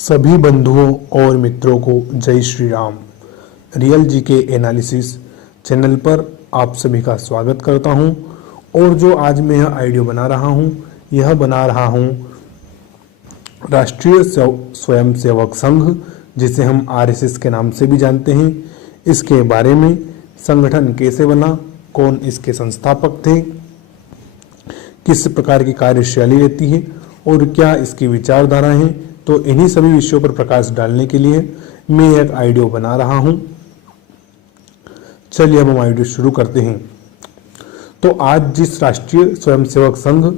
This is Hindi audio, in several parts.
सभी बंधुओं और मित्रों को जय Shri Ram. Real GK analysis channel पर आप सभी का स्वागत करता हूं। और जो आज मैं यह आइडियो बना रहा हूं राष्ट्रीय स्वयंसेवक संघ, जिसे हम आरएसएस के नाम से भी जानते हैं, इसके बारे में। संगठन कैसे बना, कौन इसके संस्थापक थे, किस प्रकार की कार्यशैली रहती है और क्या इसकी विचारधारा है। तो इन्हीं सभी विषयों पर प्रकाश डालने के लिए मैं एक आइडियो बना रहा हूं। चलिए अब हम आइडियो शुरू करते हैं। तो आज जिस राष्ट्रीय स्वयंसेवक संघ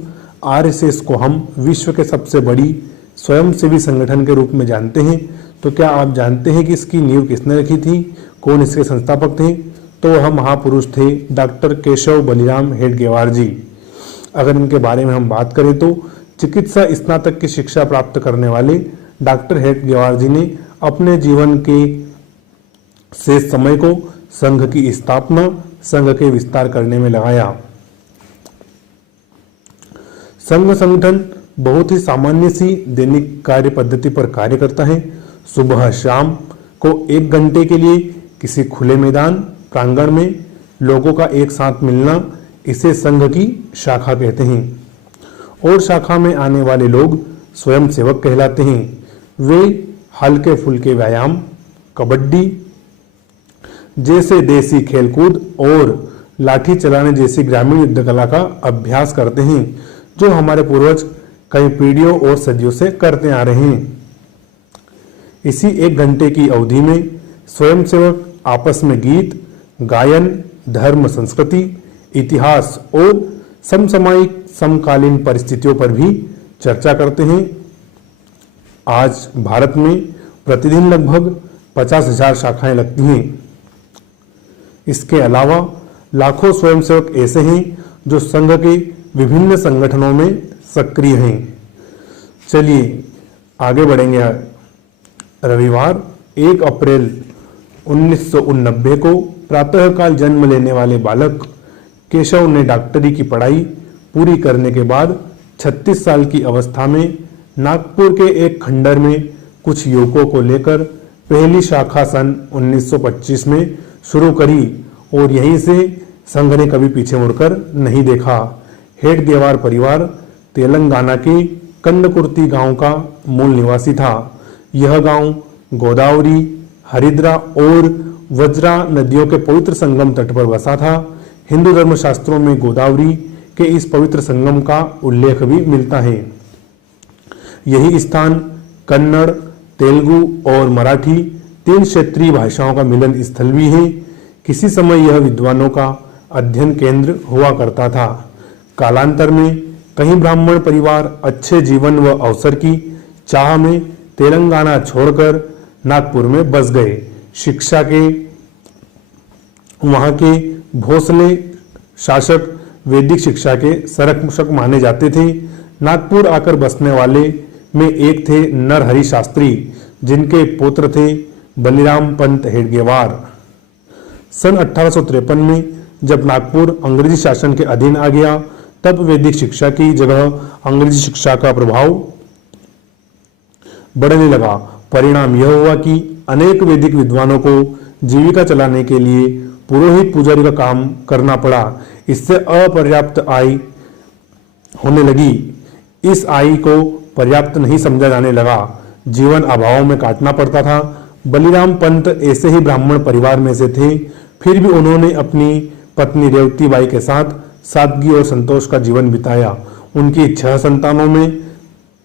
आरएसएस को हम विश्व के सबसे बड़ी स्वयंसेवी संगठन के रूप में जानते हैं, तो क्या आप जानते हैं कि इसकी नींव किसने रखी थी, कौन इसके संस्थापक थे? तो वह महापुरुष थे डॉक्टर केशव बलिराम हेडगेवार जी। अगर इनके बारे में हम बात करें तो चिकित्सा स्नातक की शिक्षा प्राप्त करने वाले डॉक्टर हेडगेवार जी ने अपने जीवन के शेष समय को संघ की स्थापना, संघ के विस्तार करने में लगाया। संघ संगठन बहुत ही सामान्य सी दैनिक कार्य पद्धति पर कार्य करता है। सुबह शाम को 1 घंटे के लिए किसी खुले मैदान प्रांगण में लोगों का एक साथ मिलना, इसे संघ की शाखा कहते हैं। और शाखा में आने वाले लोग स्वयंसेवक कहलाते हैं। वे हल्के फुल्के व्यायाम, कबड्डी जैसे देसी खेलकूद और लाठी चलाने जैसी ग्रामीण युद्ध कला का अभ्यास करते हैं, जो हमारे पूर्वज कई पीढ़ियों और सदियों से करते आ रहे हैं। इसी 1 घंटे की अवधि में स्वयंसेवक आपस में गीत, गायन, धर्म, संस्कृति, इतिहास और समसामयिक समकालीन परिस्थितियों पर भी चर्चा करते हैं। आज भारत में प्रतिदिन लगभग 50,000 शाखाएं लगती हैं। इसके अलावा लाखों स्वयंसेवक ऐसे हैं जो संघ के विभिन्न संगठनों में सक्रिय हैं। चलिए आगे बढ़ेंगे। रविवार 1 अप्रैल 1989 को प्रातःकाल जन्म लेने वाले बालक केशव ने डॉक्टरी की पढ़ाई पूरी करने के बाद 36 साल की अवस्था में नागपुर के एक खंडर में कुछ युवकों को लेकर पहली शाखा सन 1925 में शुरू करी और यहीं से संघ ने कभी पीछे मुड़कर नहीं देखा। हेडगेवार परिवार तेलंगाना के कंडकुर्ती गांव का मूल निवासी था। यह गांव गोदावरी, हरिद्रा और वज्रा नदियों के पवित्र संगम तट पर बसा था। हिंदू धर्मशास्त्रों में गोदावरी के इस पवित्र संगम का उल्लेख भी मिलता है। यही स्थान कन्नड़, तेलुगु और मराठी 3 क्षेत्रीय भाषाओं का मिलन स्थल भी है। किसी समय यह विद्वानों का अध्ययन केंद्र हुआ करता था। कालांतर में कई ब्राह्मण परिवार अच्छे जीवन व अवसर की चाह में तेलंगाना छोड़कर नागपुर में बस गए। शिक्षा के वहां के भोसले शासक वैदिक शिक्षा के संरक्षक माने जाते थे। नागपुर आकर बसने वाले में एक थे नरहरि शास्त्री, जिनके पुत्र थे बलिराम पंत हेडगेवार। सन 1853 में जब नागपुर अंग्रेजी शासन के अधीन आ गया, तब वैदिक शिक्षा की जगह अंग्रेजी शिक्षा का प्रभाव बढ़ने लगा। परिणाम यह हुआ कि अनेक वैदिक विद्वानों को जीविका चलाने के लिए पुरोहित पुजारी का काम करना पड़ा। इससे अपर्याप्त आय होने लगी। इस आय को पर्याप्त नहीं समझा जाने लगा। जीवन अभाव में काटना पड़ता था। बलिराम पंत ऐसे ही ब्राह्मण परिवार में से थे। फिर भी उन्होंने अपनी पत्नी रेवती बाई के साथ सादगी और संतोष का जीवन बिताया। उनकी 6 संतानों में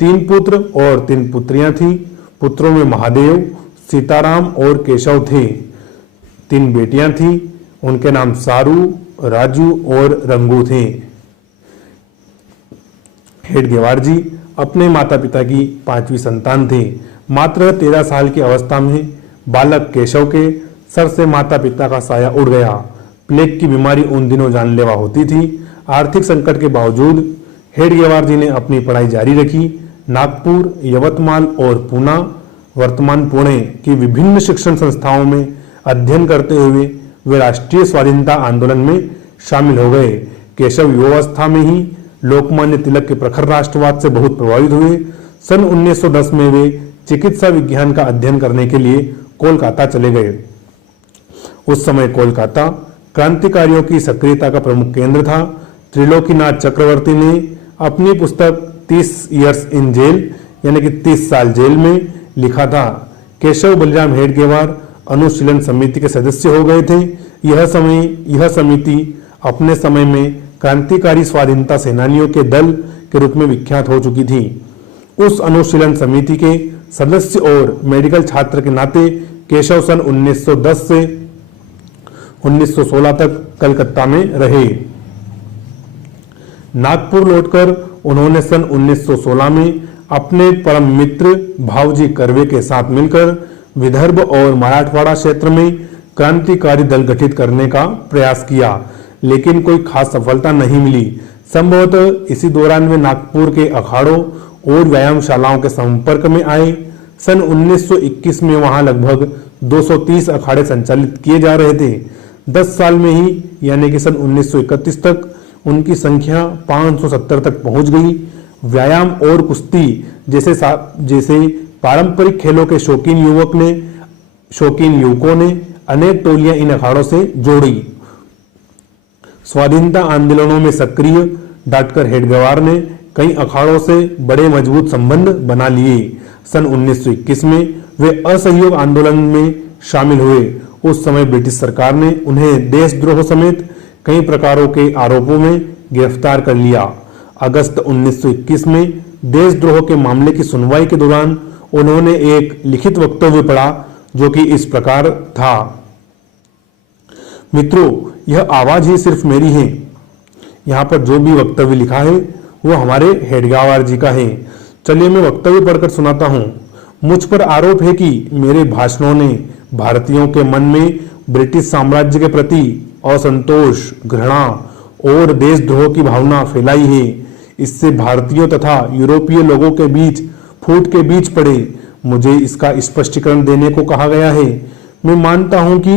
3 पुत्र और 3 पुत्रियां थीं। पुत्रों में महादेव, सीताराम और केशव थे। 3 बेटियां थीं। उनके नाम सारू, राजू और रंगू थे। हेडगेवार जी अपने माता पिता की 5वीं संतान थे। मात्र 13 साल की अवस्था में बालक केशव के सर से माता पिता का साया उड़ गया। प्लेग की बीमारी उन दिनों जानलेवा होती थी। आर्थिक संकट के बावजूद हेडगेवार जी ने अपनी पढ़ाई जारी रखी। नागपुर, यवतमाल और पूना, वर्तमान पुणे की विभिन्न शिक्षण संस्थाओं में अध्ययन करते हुए वे राष्ट्रीय स्वाधीनता आंदोलन में शामिल हो गए। केशव युवावस्था में ही लोकमान्य तिलक के प्रखर राष्ट्रवाद से बहुत प्रभावित हुए। सन 1910 में वे चिकित्सा विज्ञान का अध्ययन करने के लिए कोलकाता चले गए। उस समय कोलकाता क्रांतिकारियों की सक्रियता का प्रमुख केंद्र था। त्रिलोकीनाथ चक्रवर्ती ने अपनी पुस्तक 30 इयर्स इन जेल यानी कि 30 साल जेल में लिखा था। केशव बलिराम हेडगेवार अनुशीलन समिति के सदस्य हो गए थे। यह समिति अपने समय में क्रांतिकारी स्वाधीनता सेनानियों के दल के रूप में विख्यात हो चुकी थी। उस अनुशीलन समिति के सदस्य और मेडिकल छात्र के नाते केशव सन 1910 से 1916 तक कलकत्ता में रहे। नागपुर लौटकर उन्होंने सन 1916 में अपने परम मित्र भावजी कर्वे के साथ मिलकर विदर्भ और मराठवाड़ा क्षेत्र में क्रांतिकारी दल गठित करने का प्रयास किया, लेकिन कोई खास सफलता नहीं मिली। संभवतः इसी दौरान वे नागपुर के अखाड़ों और व्यायामशालाओं के संपर्क में आए। सन 1921 में वहां लगभग 230 अखाड़े संचालित किए जा रहे थे। 10 साल में ही यानी कि सन 1931 तक उनकी संख्या 570 तक पहुंच गई। व्यायाम और कुश्ती जैसे पारंपरिक खेलों के शौकीन युवकों ने अनेक टोलियां इन अखाड़ों से जोड़ी। स्वाधीनता आंदोलनों में सक्रिय डॉक्टर हेडगेवार ने कई अखाड़ों से बड़े मजबूत संबंध बना लिए। सन 1921 में वे असहयोग आंदोलन में शामिल हुए। उस समय ब्रिटिश सरकार ने उन्हें देशद्रोह समेत कई प्रकारों के आरोपों में गिरफ्तार कर लिया। अगस्त 1921 में देशद्रोह के मामले की सुनवाई के दौरान उन्होंने एक लिखित वक्तव्य पढ़ा जो कि इस प्रकार था। मित्रों, यह आवाज ही सिर्फ मेरी है। यहाँ पर जो भी वक्तव्य लिखा है वो हमारे हेडगेवार जी का है। चलिए मैं वक्तव्य पढ़कर सुनाता हूँ। मुझ पर आरोप है कि मेरे भाषणों ने भारतीयों के मन में ब्रिटिश साम्राज्य के प्रति असंतोष, घृणा और देशद्रोह की भावना फैलाई है। इससे भारतीयों तथा यूरोपीय लोगों के बीच फूट के बीच पड़े। मुझे इसका स्पष्टीकरण देने को कहा गया है। मैं मानता हूं कि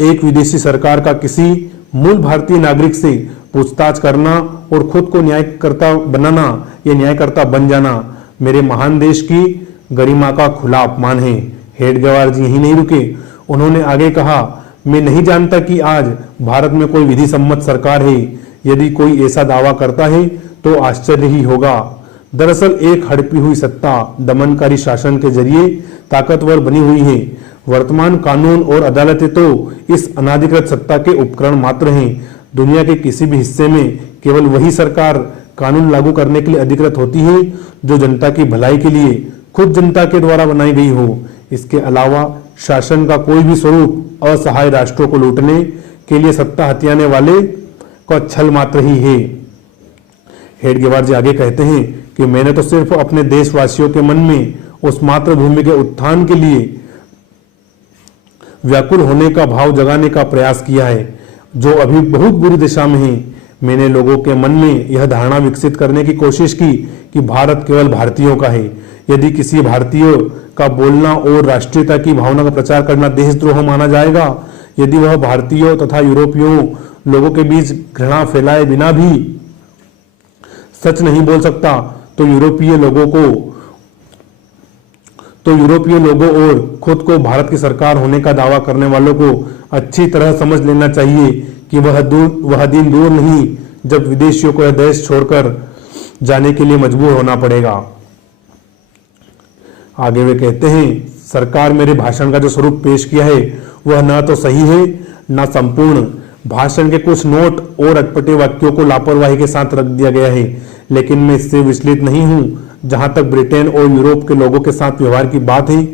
एक विदेशी सरकार का किसी मूल भारतीय नागरिक से पूछताछ करना और खुद को न्यायकर्ता बनाना या न्यायकर्ता बन जाना मेरे महान देश की गरिमा का खुला अपमान है। हेडगेवार जी यही नहीं रुके। उन्होंने आगे कहा, मैं नहीं जानता कि आज भारत में कोई विधि सम्मत सरकार है। यदि कोई ऐसा दावा करता है तो आश्चर्य ही होगा। दरअसल एक हड़पी हुई सत्ता दमनकारी शासन के जरिए ताकतवर बनी हुई है। वर्तमान कानून और अदालतें तो इस अनाधिकृत सत्ता के उपकरण मात्र हैं। दुनिया के किसी भी हिस्से में केवल वही सरकार कानून लागू करने के लिए अधिकृत होती है जो जनता की भलाई के लिए खुद जनता के द्वारा बनाई गई हो। इसके अलावा शासन का कोई भी स्वरूप असहाय राष्ट्रों को लूटने के लिए सत्ता हथियाने वाले का छल मात्र ही है। हेडगेवार जी आगे कहते हैं कि मैंने तो सिर्फ अपने देशवासियों के मन में उस मातृभूमि के उत्थान के लिए व्याकुल होने का भाव जगाने का प्रयास किया है जो अभी बहुत बुरी दिशा में है। मैंने लोगों के मन में यह धारणा विकसित करने की कोशिश की कि भारत केवल भारतीयों का है। यदि किसी भारतीय का बोलना और राष्ट्रीयता की भावना का प्रचार करना देशद्रोह माना जाएगा, यदि वह भारतीयों तथा यूरोपियों लोगों के बीच घृणा फैलाए बिना भी सच नहीं बोल सकता, तो यूरोपीय लोगों और खुद को भारत की सरकार होने का दावा करने वालों को अच्छी तरह समझ लेना चाहिए कि वह दिन दूर नहीं जब विदेशियों को यह देश छोड़कर जाने के लिए मजबूर होना पड़ेगा। आगे वे कहते हैं, सरकार मेरे भाषण का जो स्वरूप पेश किया है वह न तो सही है न संपूर्ण। भाषण के कुछ नोट और अटपटे वाक्यों को लापरवाही के साथ रख दिया गया है, लेकिन मैं इससे विचलित नहीं हूं। जहां तक ब्रिटेन और यूरोप के लोगों के साथ व्यवहार की बात है,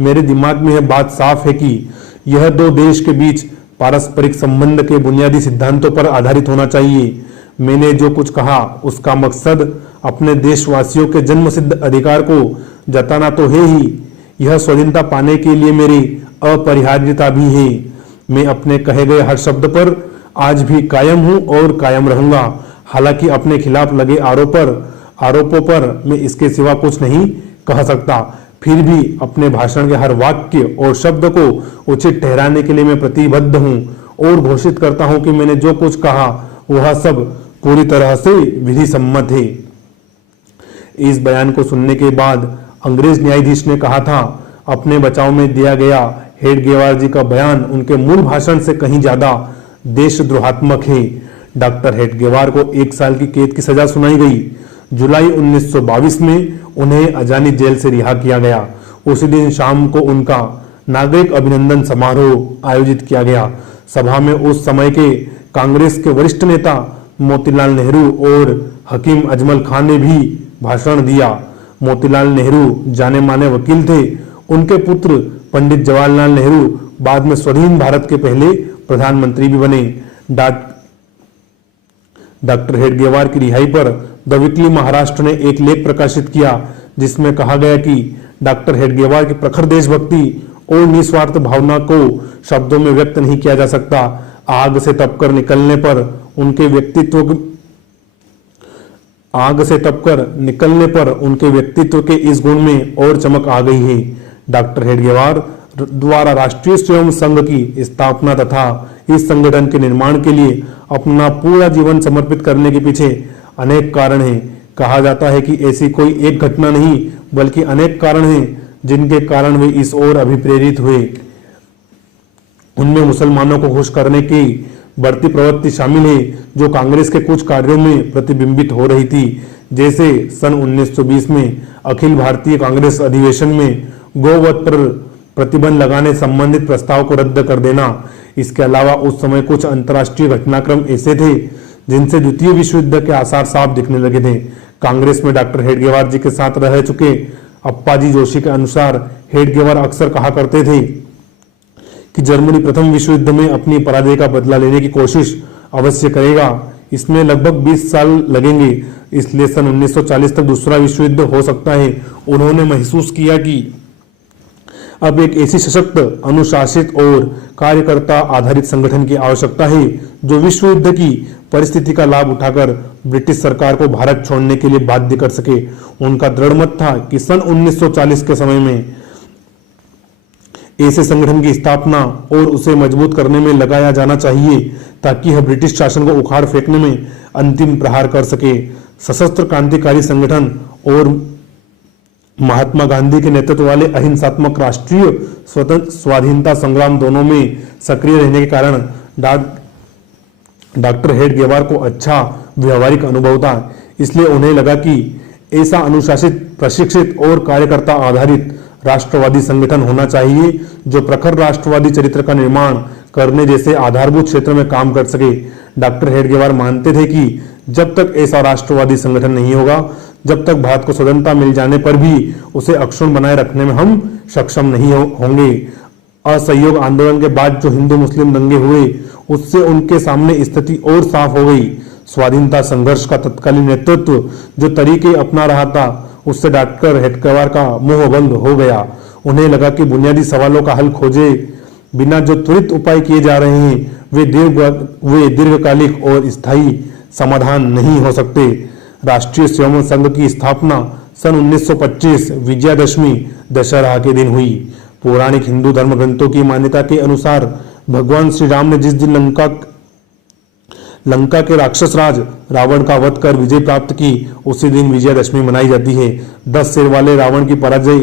मेरे दिमाग में यह बात साफ है कि यह दो देश के बीच पारस्परिक संबंध के बुनियादी सिद्धांतों पर आधारित होना चाहिए। मैंने जो कुछ कहा उसका मकसद अपने देशवासियों के जन्म सिद्ध अधिकार को जताना तो है ही, यह स्वाधीनता पाने के लिए मेरी अपरिहार्यता भी है। मैं अपने कहे गए हर शब्द पर आज भी कायम हूं और कायम रहूंगा। हालांकि अपने खिलाफ लगे आरोपों पर मैं इसके सिवा कुछ नहीं कह सकता, फिर भी अपने भाषण के हर वाक्य और शब्द को उचित ठहराने के लिए मैं प्रतिबद्ध हूं और घोषित करता हूं कि मैंने जो कुछ कहा वह सब पूरी तरह से विधि सम्मत है। इस बयान को सुनने के बाद अंग्रेज न्यायाधीश ने कहा था। अपने बचाव में दिया गया हेडगेवार जी का बयान उनके मूल भाषण से कहीं ज्यादा देशद्रोहात्मक है। डॉक्टर हेडगेवार को 1 साल की कैद की सजा सुनाई गई। जुलाई 1922 में उन्हें अजानी जेल से रिहा किया गया। उसी दिन शाम को उनका नागरिक अभिनंदन समारोह आयोजित किया गया। सभा में उस समय के कांग्रेस के वरिष्ठ नेता मोतीलाल नेहरू और हकीम अजमल खान ने भी भाषण दिया। मोतीलाल नेहरू जाने माने वकील थे। उनके पुत्र पंडित जवाहरलाल नेहरू बाद में स्वाधीन भारत के पहले प्रधानमंत्री भी बने। डॉक्टर हेडगेवार की रिहाई पर द वीकली महाराष्ट्र ने एक लेख प्रकाशित किया जिसमें कहा गया कि डॉक्टर हेडगेवार की प्रखर देशभक्ति और निस्वार्थ भावना को शब्दों में व्यक्त नहीं किया जा सकता। आग से तपकर निकलने पर उनके व्यक्तित्व के इस गुण में और चमक आ गई है। डॉक्टर हेडगेवार द्वारा राष्ट्रीय स्वयं संघ की स्थापना तथा इस संगठन के निर्माण के लिए अपना पूरा जीवन समर्पित करने के पीछे अनेक कारण हैं। कहा जाता है कि ऐसी कोई एक घटना नहीं बल्कि अनेक कारण हैं जिनके कारण वे इस ओर अभिप्रेरित हुए। उनमें मुसलमानों को खुश करने की बढ़ती प्रवृत्ति शामिल है जो कांग्रेस के कुछ कार्यों में प्रतिबिंबित हो रही थी, जैसे सन 1920 में अखिल भारतीय कांग्रेस अधिवेशन में गोवध पर प्रतिबंध लगाने संबंधित प्रस्ताव को रद्द कर देना। इसके अलावा उस समय कुछ अंतर्राष्ट्रीय घटनाक्रम ऐसे थे जिनसे द्वितीय विश्व युद्ध के आसार साफ दिखने लगे थे। कांग्रेस में डॉक्टर हेडगेवार जी के साथ रह चुके अप्पाजी जोशी के अनुसार हेडगेवार अक्सर कहा करते थे कि जर्मनी प्रथम विश्व युद्ध में अपनी पराजय का बदला लेने की कोशिश अवश्य करेगा। इसमें लगभग 20 साल लगेंगे, इसलिए सन 1940 तक दूसरा विश्व युद्ध हो सकता है। उन्होंने महसूस किया कि अब एक ऐसी सशक्त, अनुशासित और कार्यकर्ता आधारित संगठन की आवश्यकता है जो विश्व युद्ध की परिस्थिति का लाभ उठाकर ब्रिटिश सरकार को भारत छोड़ने के लिए बाध्य कर सके। उनका दृढ़ मत था कि सन 1940 के समय में ऐसे संगठन की स्थापना और उसे मजबूत करने में लगाया जाना चाहिए ताकि यह ब्रिटिश शासन को उखाड़ फेंकने में अंतिम प्रहार कर सके। सशस्त्र क्रांतिकारी संगठन और महात्मा गांधी के नेतृत्व वाले अहिंसात्मक राष्ट्रीय स्वाधीनता संग्राम दोनों में सक्रिय रहने के कारण डॉक्टर हेडगेवार को अच्छा व्यवहारिक अनुभव था। इसलिए उन्हें लगा कि ऐसा अनुशासित, प्रशिक्षित और कार्यकर्ता आधारित राष्ट्रवादी संगठन होना चाहिए जो प्रखर राष्ट्रवादी चरित्र का निर्माण करने जैसे आधारभूत क्षेत्र में काम कर सके। डॉक्टर हेडगेवार मानते थे कि जब तक ऐसा राष्ट्रवादी संगठन नहीं होगा, जब तक भारत को स्वतंत्रता मिल जाने पर भी उसे अक्षुण्ण बनाए रखने में हम सक्षम नहीं होंगे। असहयोग आंदोलन के बाद जो हिंदू मुस्लिम दंगे हुए उससे उनके सामने स्थिति और साफ हो गई। स्वाधीनता संघर्ष का तत्कालीन नेतृत्व जो तरीके अपना रहा था उससे डॉक्टर हेडगेवार का मोह भंग हो गया। उन्हें लगा कि बुनियादी सवालों का हल खोजे बिना जो त्वरित उपाय किए जा रहे हैं वे दीर्घकालिक और स्थायी समाधान नहीं हो सकते। राष्ट्रीय स्वयं संघ की स्थापना सन 1925 विजयादशमी दशहरा के दिन हुई। पौराणिक हिंदू धर्म ग्रंथों की मान्यता के अनुसार भगवान श्री राम ने जिस दिन लंका के राक्षस राज रावण का वध कर विजय प्राप्त की उसी दिन विजयादशमी मनाई जाती है। 10 सिर वाले रावण की पराजय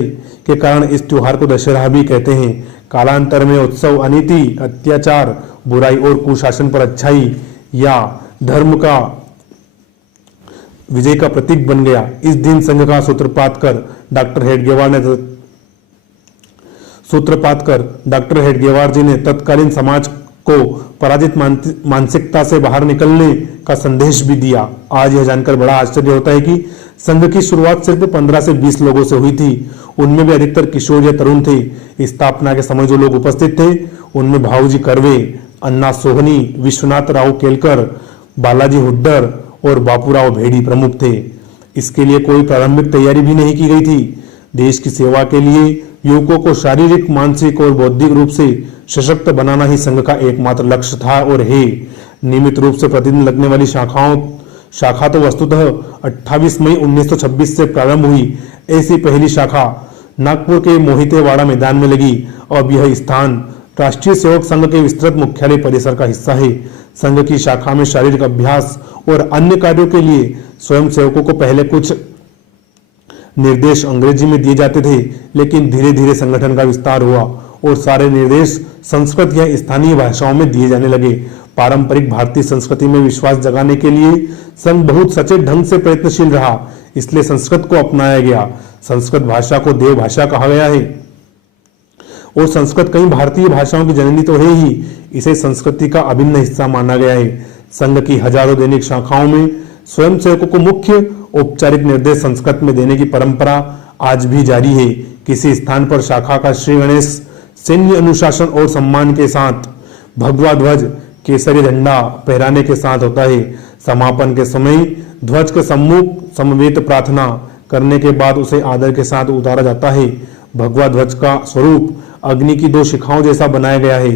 के कारण इस त्योहार को दशहरा भी कहते हैं। कालांतर में उत्सव अनीति, अत्याचार, बुराई और कुशासन पर अच्छाई या धर्म का विजय का प्रतीक बन गया। इस दिन संघ का सूत्रपात कर डॉक्टर हेडगेवार जी ने तत्कालीन समाज को पराजित मानसिकता से बाहर निकलने का संदेश भी दिया। आज यह जानकर बड़ा आश्चर्य होता है कि संघ की शुरुआत सिर्फ 15 से 20 लोगों से हुई थी। उनमें भी अधिकतर किशोर या तरुण थे। स्थापना के समय जो लोग उपस्थित थे उनमें भाऊजी कर्वे, अन्ना सोहनी, विश्वनाथ राव केलकर, बालाजी हुड्डर और बापूराव भेड़ी प्रमुख थे। इसके लिए कोई प्रारंभिक तैयारी भी नहीं की गई थी। देश की सेवा के लिए युवकों को शारीरिक, मानसिक और बौद्धिक रूप से सशक्त बनाना ही संघ का एकमात्र लक्ष्य था और है। नियमित रूप से प्रतिदिन लगने वाली शाखा तो वस्तुतः 28 मई 1926 से प्रारंभ हुई। ऐसी पहली शाखा नागपुर के मोहितेवाड़ा मैदान में लगी। अब यह स्थान राष्ट्रीय सेवक संघ के विस्तृत मुख्यालय परिसर का हिस्सा है। संघ की शाखा में शारीरिक अभ्यास और अन्य कार्यों के लिए स्वयं सेवकों को पहले कुछ निर्देश अंग्रेजी में दिए जाते थे, लेकिन धीरे धीरे संगठन का विस्तार हुआ और सारे निर्देश संस्कृत या स्थानीय भाषाओं में दिए जाने लगे। पारंपरिक भारतीय संस्कृति में विश्वास जगाने के लिए संघ बहुत सचेत ढंग से प्रयत्नशील रहा, इसलिए संस्कृत को अपनाया गया। संस्कृत भाषा को देव भाषा कहा गया है और संस्कृत कई भारतीय भाषाओं की जननी तो है ही, इसे संस्कृति का अभिन्न हिस्सा माना गया है। संघ की हजारों दैनिक शाखाओं में स्वयंसेवकों को मुख्य औपचारिक निर्देश संस्कृत में देने की परंपरा आज भी जारी है। किसी स्थान पर शाखा का श्री गणेश सैन्य अनुशासन और सम्मान के साथ भगवा ध्वज केसरी झंडा फहराने के साथ होता है। समापन के समय ध्वज के सम्मुख समवेत प्रार्थना करने के बाद उसे आदर के साथ उतारा जाता है। भगवा ध्वज का स्वरूप अग्नि की 2 शिखाओं जैसा बनाया गया है।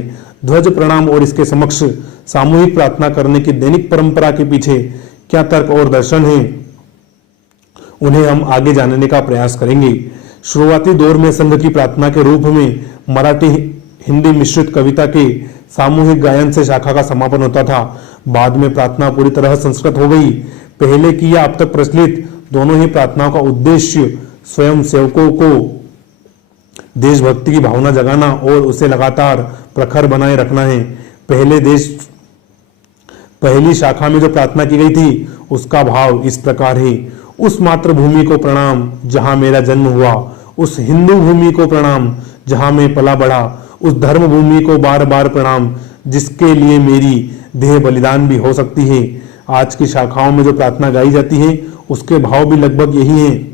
ध्वज प्रणाम और इसके समक्ष सामूहिक प्रार्थना करने की दैनिक परंपरा के पीछे क्या तर्क और दर्शन है, उन्हें हम आगे जानने का प्रयास करेंगे। शुरुआती दौर में संघ की प्रार्थना के रूप में मराठी हिंदी मिश्रित कविता के सामूहिक गायन से शाखा का समापन होता था। बाद में प्रार्थना पूरी तरह संस्कृत हो गई। पहले की या अब तक प्रचलित दोनों ही प्रार्थनाओं का उद्देश्य स्वयं सेवकों को देशभक्ति की भावना जगाना और उसे लगातार प्रखर बनाए रखना है। पहली शाखा में जो प्रार्थना की गई थी उसका भाव इस प्रकार है: उस मातृभूमि को प्रणाम जहां मेरा जन्म हुआ, उस हिंदू भूमि को प्रणाम जहां मैं पला बढ़ा, उस धर्म भूमि को बार बार प्रणाम जिसके लिए मेरी देह बलिदान भी हो सकती है। आज की शाखाओं में जो प्रार्थना गाई जाती है उसके भाव भी लगभग यही हैं।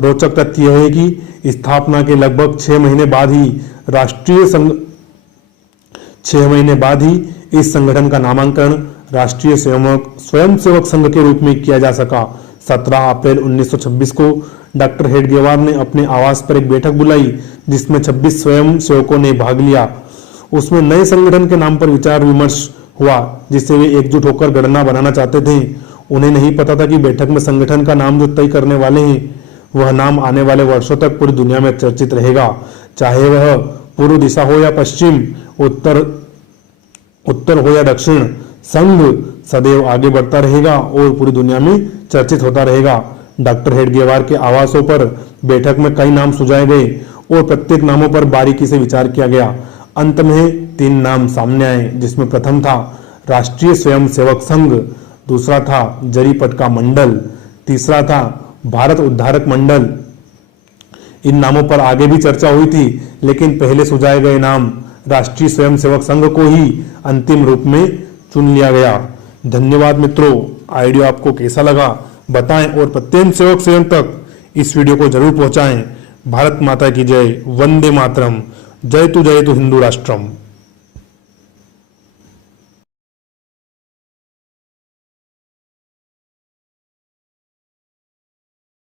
रोचक तथ्य यह है कि स्थापना के लगभग 6 महीने बाद ही इस संगठन का नामकरण राष्ट्रीय स्वयंसेवक संघ के रूप में किया जा सका। 17 अप्रैल 1926 को डॉक्टर हेडगेवार ने अपने आवास पर एक बैठक बुलाई जिसमें 26 स्वयंसेवकों ने भाग लिया। उसमें नए संगठन के नाम पर विचार विमर्श हुआ जिससे वे एकजुट होकर गणना बनाना चाहते थे। उन्हें नहीं पता था कि बैठक में संगठन का नाम जो तय करने वाले हैं वह नाम आने वाले वर्षों तक पूरी दुनिया में चर्चित रहेगा। चाहे वह पूर्व दिशा हो या पश्चिम, उत्तर हो या दक्षिण, संघ सदैव आगे बढ़ता रहेगा और पूरी दुनिया में चर्चित होता रहेगा। डॉक्टर हेडगेवार के आवासों पर बैठक में कई नाम सुझाए गए और प्रत्येक नामों पर बारीकी से विचार किया गया। अंत में 3 नाम सामने आए जिसमें प्रथम था राष्ट्रीय स्वयंसेवक संघ, दूसरा था जरीपटका मंडल, तीसरा था भारत उद्धारक मंडल। इन नामों पर आगे भी चर्चा हुई थी, लेकिन पहले सुझाए गए नाम राष्ट्रीय स्वयंसेवक संघ को ही अंतिम रूप में चुन लिया गया। धन्यवाद मित्रों, आइडियो आपको कैसा लगा बताएं और प्रत्येक सेवक स्वयं तक इस वीडियो को जरूर पहुंचाएं। भारत माता की जय, वंदे मातरम, जय तु हिंदू राष्ट्रम।